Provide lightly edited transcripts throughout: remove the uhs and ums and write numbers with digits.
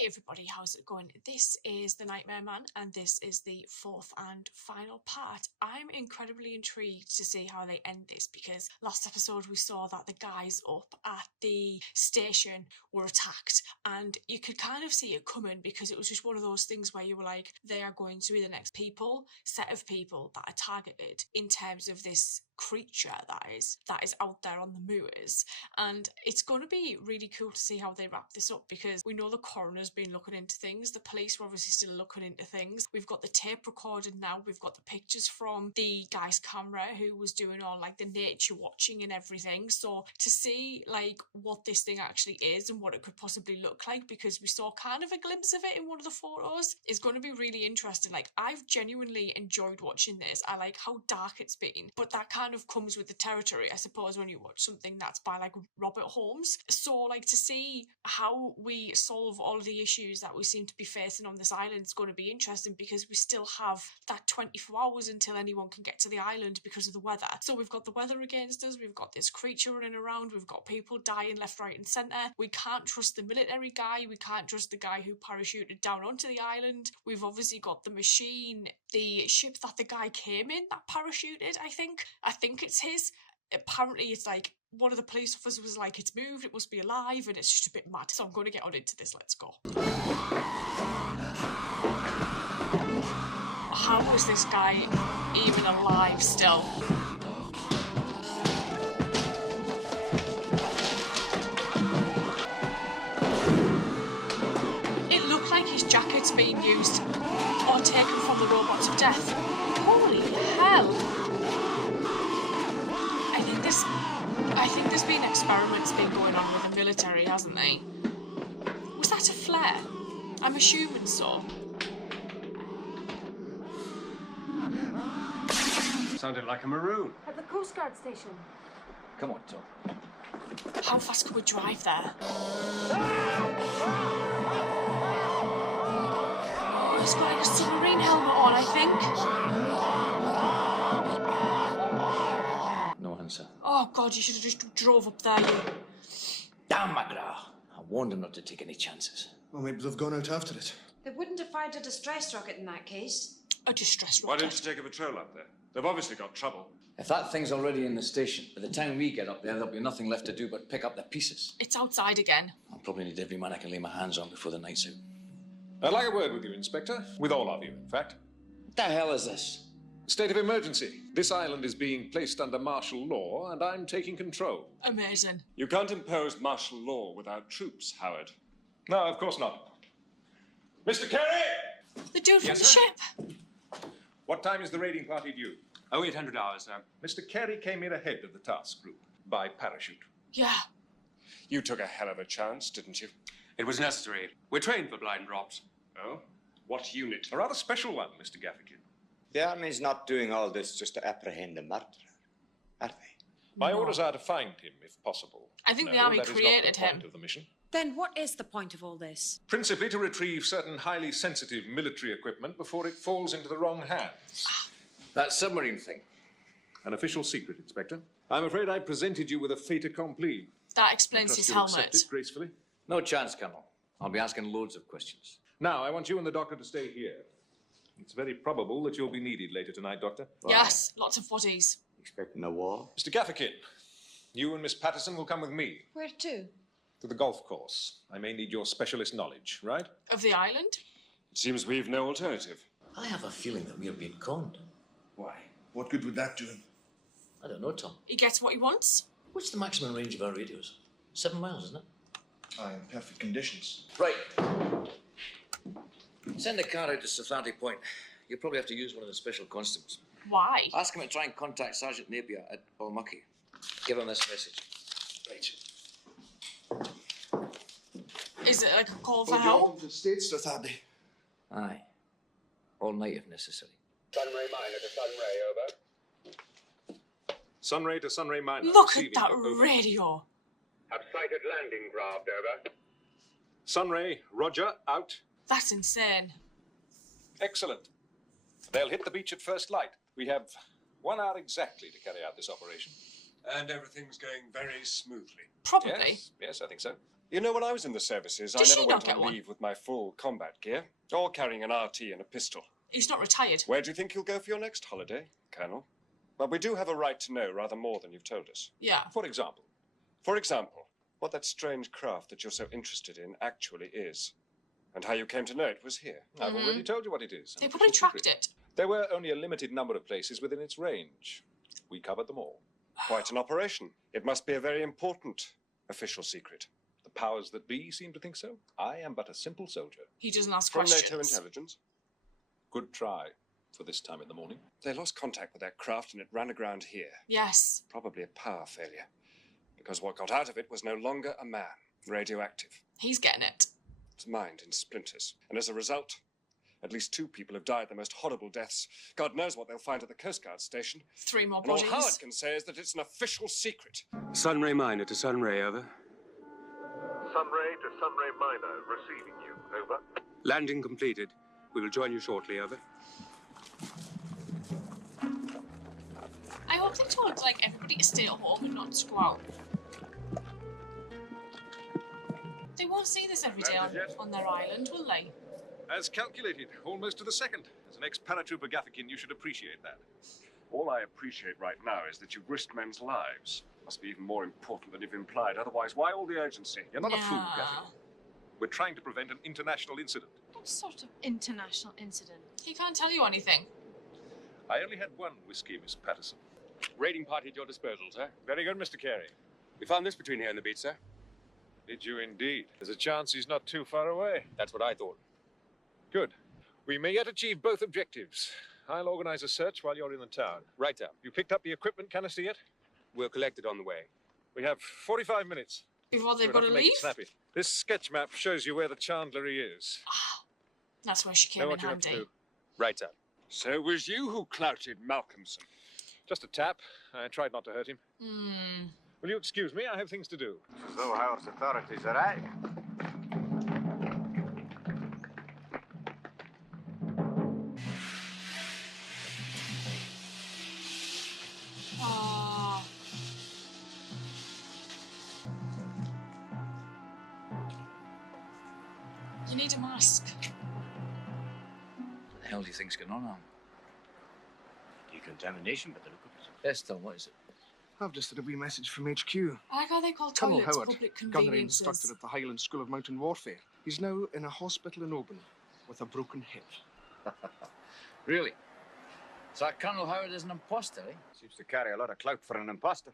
Hey everybody, how's it going? This is the Nightmare Man and this is the fourth and final part. I'm incredibly intrigued to see how they end this because last episode we saw that the guys up at the station were attacked and you could kind of see it coming because it was just one of those things where you were like, they are going to be the next set of people that are targeted in terms of this creature that is out there on the moors. And it's going to be really cool to see how they wrap this up because we know the coroner's been looking into things, the police were obviously still looking into things, we've got the tape recorded now, we've got the pictures from the guy's camera who was doing all like the nature watching and everything. So to see like what this thing actually is and what it could possibly look like, because we saw kind of a glimpse of it in one of the photos, is going to be really interesting. Like, I've genuinely enjoyed watching this. I like how dark it's been, but that kind of comes with the territory, I suppose, when you watch something that's by like Robert Holmes. So like to see how we solve all of the issues that we seem to be facing on this island is going to be interesting because we still have that 24 hours until anyone can get to the island because of the weather. So we've got the weather against us, we've got this creature running around, we've got people dying left, right and centre. We can't trust the military guy, we can't trust the guy who parachuted down onto the island. We've obviously got the machine, the ship that the guy came in that parachuted, I think it's his. Apparently it's like one of the police officers was like, it's moved, it must be alive, and it's just a bit mad. So I'm going to get on into this. Let's go. How is this guy even alive still? It looked like his jacket's being used or taken from the robots of death. Holy hell. I think there's been experiments been going on with the military, hasn't there? Was that a flare? I'm assuming so. Sounded like a maroon. At the Coast Guard station. Come on, Tom. How fast can we drive there? He's got like a submarine helmet on, I think. No answer. Oh God, you should have just drove up there, you. Damn, McGrath. I warned him not to take any chances. Well, maybe they've gone out after it. They wouldn't have fired a distress rocket in that case. A distress Why rocket. don't you take a patrol up there? They've obviously got trouble. If that thing's already in the station, by the time we get up there, there'll be nothing left to do but pick up the pieces. It's outside again. I'll probably need every man I can lay my hands on before the night's out. I'd like a word with you, Inspector. With all of you, in fact. What the hell is this? State of emergency. This island is being placed under martial law, and I'm taking control. Amazing. You can't impose martial law without troops, Howard. No, of course not. Mr. Carey! The dude from Yes, the sir? ship. What time is the raiding party due? 0800 hours, sir. Mr. Carey came in ahead of the task group by parachute. Yeah. You took a hell of a chance, didn't you? It was necessary. We're trained for blind drops. Oh? What unit? A rather special one, Mr. Gaffigan. The Army's not doing all this just to apprehend the murderer, are they? My No. orders are to find him, if possible. I think the No, Army that is not the created him. point of the mission. Then what is the point of all this? Principally to retrieve certain highly sensitive military equipment before it falls into the wrong hands. That submarine thing. An official secret, Inspector. I'm afraid I presented you with a fait accompli. That explains Trust his you'll helmet. accept it gracefully. No chance, Colonel. I'll be asking loads of questions. Now, I want you and the doctor to stay here. It's very probable that you'll be needed later tonight, Doctor. Yes, lots of bodies. Expecting a war? Mr. Gaffigan, you and Miss Patterson will come with me Where to? to the golf course. I may need your specialist knowledge, right? Of the island? It seems we've no alternative. I have a feeling that we're being conned. Why? What good would that do him? I don't know, Tom. He gets what he wants. What's the maximum range of our radios? 7 miles, isn't it? In perfect conditions. Right. Send the car out to Sathanti Point. You'll probably have to use one of the special constables. Why? Ask him to try and contact Sergeant Napier at Balmucky. Give him this message. Right. Is it like a call for Oh, you're help? on the States, Strathadi. Aye. All night if necessary. Sunray Minor to Sunray, over. Sunray to Sunray Minor. Look at receiving, that over. radio. Have sighted landing craft, over. Sunray, Roger, out. That's insane. Excellent. They'll hit the beach at first light. We have 1 hour exactly to carry out this operation. And everything's going very smoothly. Probably. Yes, I think so. You know, when I was in the services, Does I she never not went get on one? leave with my full combat gear, or carrying an RT and a pistol. He's not retired. Where do you think you'll go for your next holiday, Colonel? Well, we do have a right to know rather more than you've told us. Yeah. For example, For example, what that strange craft that you're so interested in actually is, and how you came to know it was here. I've already told you what it is. an They probably official tracked secret. it. There were only a limited number of places within its range. We covered them all. Quite an operation. It must be a very important official secret. The powers that be seem to think so. I am but a simple soldier. He doesn't ask From questions. NATO intelligence. Good try for this time in the morning. They lost contact with their craft and it ran aground here. Yes. Probably a power failure. Because what got out of it was no longer a man. Radioactive. He's getting it. His mind in splinters. And as a result, at least 2 people have died the most horrible deaths. God knows what they'll find at the Coast Guard station. 3 more And all bodies. Howard can say is that it's an official secret. Sunray Minor to Sunray, over. Sunray to Sunray Minor, receiving you. Over. Landing completed. We will join you shortly, over. I hope they told like everybody to stay at home and not to go out. They won't see this every day on their island, will they? As calculated, almost to the second. As an ex-paratrooper Gaffikin, you should appreciate that. All I appreciate right now is that you've risked men's lives. Must be even more important than you've implied. Otherwise, why all the urgency? You're not a fool, Yeah. Gaffikin. We're trying to prevent an international incident. What sort of international incident? He can't tell you anything. I only had one whiskey, Miss Patterson. Raiding party at your disposal, sir. Very good, Mr. Carey. We found this between here and the beach, sir. Did you indeed? There's a chance he's not too far away. That's what I thought. Good. We may yet achieve both objectives. I'll organize a search while you're in the town. Right, sir. You picked up the equipment canister yet? We'll collect it on the way. We have 45 minutes. Before they've We'll got have to make leave. it snappy. This sketch map shows you where the chandlery is. That's where she came Know in what you have to handy. do. Right, sir. So it was you who clouted Malcolmson. Just a tap. I tried not to hurt him. Will you excuse me? I have things to do. As though Howard's authorities are acting. Ah. You need a mask. What the hell do you think's going on? Decontamination, but the look of it. Esther, what is it? I've just had a wee message from HQ. I like how they call Colonel toilets Howard, public gunnery conveniences. instructor at the Highland School of Mountain Warfare. He's now in a hospital in Oban with a broken hip. Really? So that Colonel Howard is an imposter, eh? Seems to carry a lot of clout for an imposter.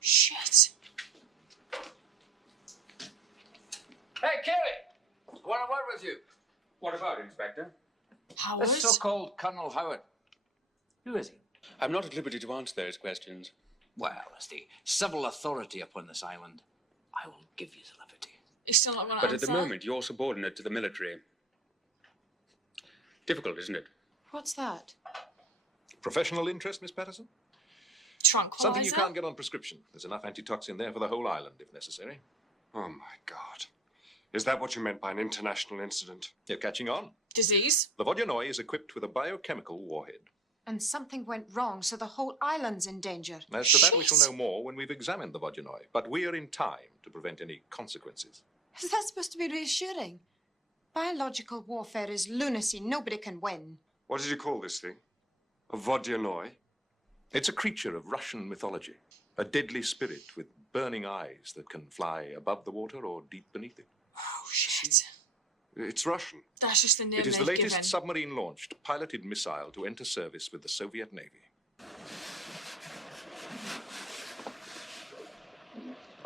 Shit. Hey, Kerry! I want a word with you. What about, Inspector? Howard? This so-called Colonel Howard. Who is he? I'm not at liberty to answer those questions. Well, as the civil authority upon this island, I will give you the liberty. He's still not going to But answer. at the moment, you're subordinate to the military. Difficult, isn't it? What's that? Professional interest, Miss Patterson? Tranquilizer? Something you can't get on prescription. There's enough antitoxin there for the whole island, if necessary. Oh my God. Is that what you meant by an international incident? You're catching on. Disease? The Vodyanoi is equipped with a biochemical warhead. And something went wrong, so the whole island's in danger. As to that, we Shit. shall know more when we've examined the Vodyanoi. But we are in time to prevent any consequences. Is that supposed to be reassuring? Biological warfare is lunacy. Nobody can win. What did you call this thing? A Vodyanoi? It's a creature of Russian mythology. A deadly spirit with burning eyes that can fly above the water or deep beneath it. Oh, shit. It's Russian. That's just the name It is the they've latest given. submarine-launched, piloted missile to enter service with the Soviet Navy.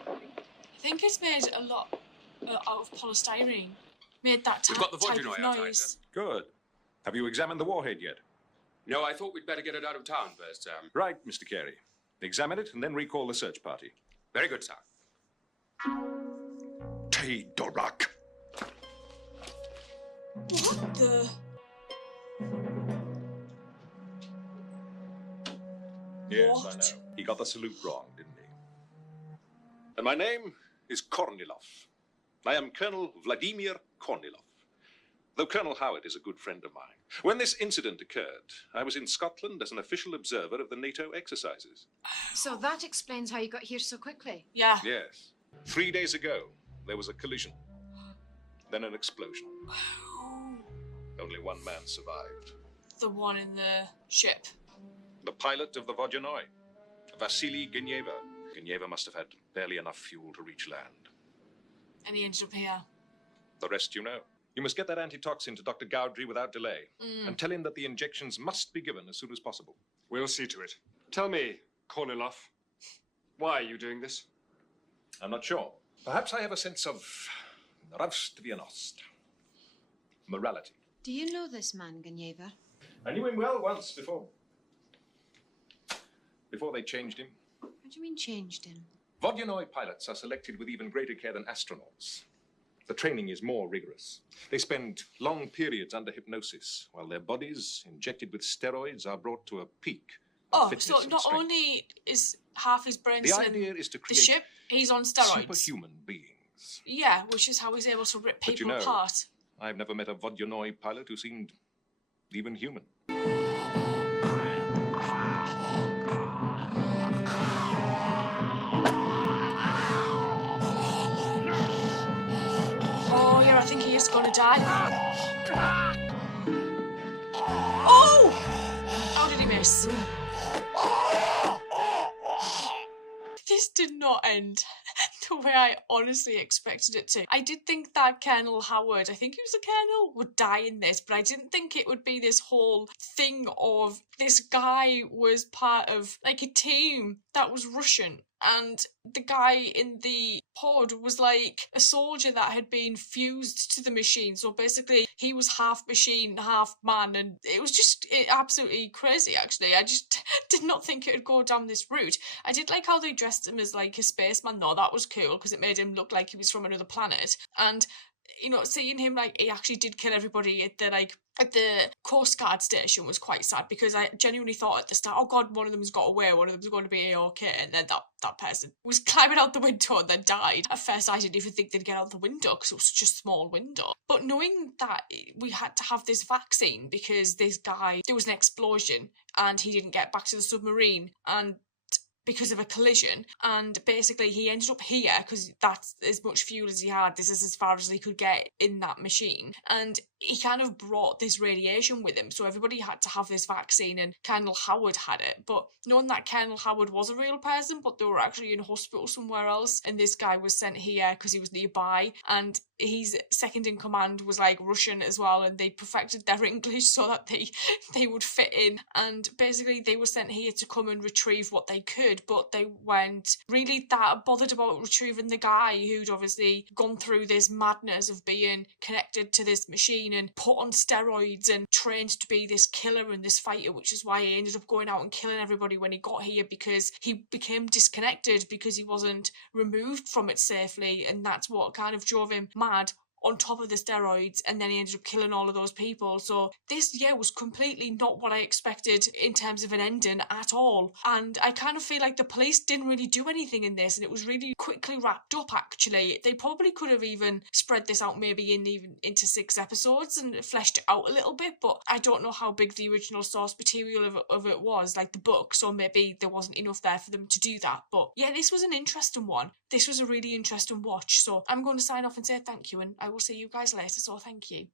I think it's made a lot out of polystyrene. Made that We've type got the of Vodyanoi outside, noise. sir. Good. Have you examined the warhead yet? No, I thought we'd better get it out of town first, sir. Right, Mr. Carey. Examine it and then recall the search party. Very good, sir. T. Dorak. What the? Yes, What? I know. He got the salute wrong, didn't he? And my name is Kornilov. I am Colonel Vladimir Kornilov. Though Colonel Howard is a good friend of mine. When this incident occurred, I was in Scotland as an official observer of the NATO exercises. So that explains how you got here so quickly. Yeah. Yes. 3 days ago, there was a collision, then an explosion. Only one man survived. The one in the ship. The pilot of the Vodyanoi, Vasily Genyeva. Genyeva must have had barely enough fuel to reach land. And he ended up here. The rest you know. You must get that antitoxin to Dr. Gowdry without delay, and tell him that the injections must be given as soon as possible. We'll see to it. Tell me, Kornilov, why are you doing this? I'm not sure. Perhaps I have a sense of nravstvenost, morality. Do you know this man, Genyeva? I knew him well once before they changed him. What do you mean changed him? Vodyanoi pilots are selected with even greater care than astronauts. The training is more rigorous. They spend long periods under hypnosis, while their bodies, injected with steroids, are brought to a peak of Oh, fitness so and not strength. only is half his brain The still in idea is to the create ship, he's on steroids. superhuman beings. Yeah, which is how he's able to rip But you people know- apart. I've never met a Vodyanoi pilot who seemed even human. Oh, yeah, I think he is gonna die. Oh! How did he miss? This did not end the way I honestly expected it to. I did think that Colonel Howard, I think he was a colonel, would die in this, but I didn't think it would be this whole thing of this guy was part of like a team that was Russian. And the guy in the pod was like a soldier that had been fused to the machine. So basically, he was half machine, half man. And it was just absolutely crazy, actually. I just did not think it would go down this route. I did like how they dressed him as like a spaceman, though. That was cool because it made him look like he was from another planet. And, you know, seeing him like he actually did kill everybody at the Coast Guard station was quite sad because I genuinely thought at the start, oh God, one of them's got away, one of them's going to be okay, and then that person was climbing out the window and then died. At first, I didn't even think they'd get out the window because it was such a small window. But knowing that we had to have this vaccine because this guy, there was an explosion and he didn't get back to the submarine, and because of a collision, and basically he ended up here because that's as much fuel as he had. This is as far as he could get in that machine, and he kind of brought this radiation with him, so everybody had to have this vaccine, and Colonel Howard had it. But knowing that Colonel Howard was a real person, but they were actually in hospital somewhere else, and this guy was sent here because he was nearby, and his second in command was like Russian as well, and they perfected their English so that they would fit in, and basically they were sent here to come and retrieve what they could, but they weren't really that bothered about retrieving the guy who'd obviously gone through this madness of being connected to this machine and put on steroids and trained to be this killer and this fighter, which is why he ended up going out and killing everybody when he got here, because he became disconnected because he wasn't removed from it safely, and that's what kind of drove him mad on top of the steroids, and then he ended up killing all of those people. So this, was completely not what I expected in terms of an ending at all. And I kind of feel like the police didn't really do anything in this, and it was really quickly wrapped up, actually. They probably could have even spread this out maybe even into 6 episodes and fleshed it out a little bit, but I don't know how big the original source material of it was, like the book, so maybe there wasn't enough there for them to do that. But yeah, this was an interesting one. This was a really interesting watch, so I'm going to sign off and say thank you, and I will see you guys later, so thank you.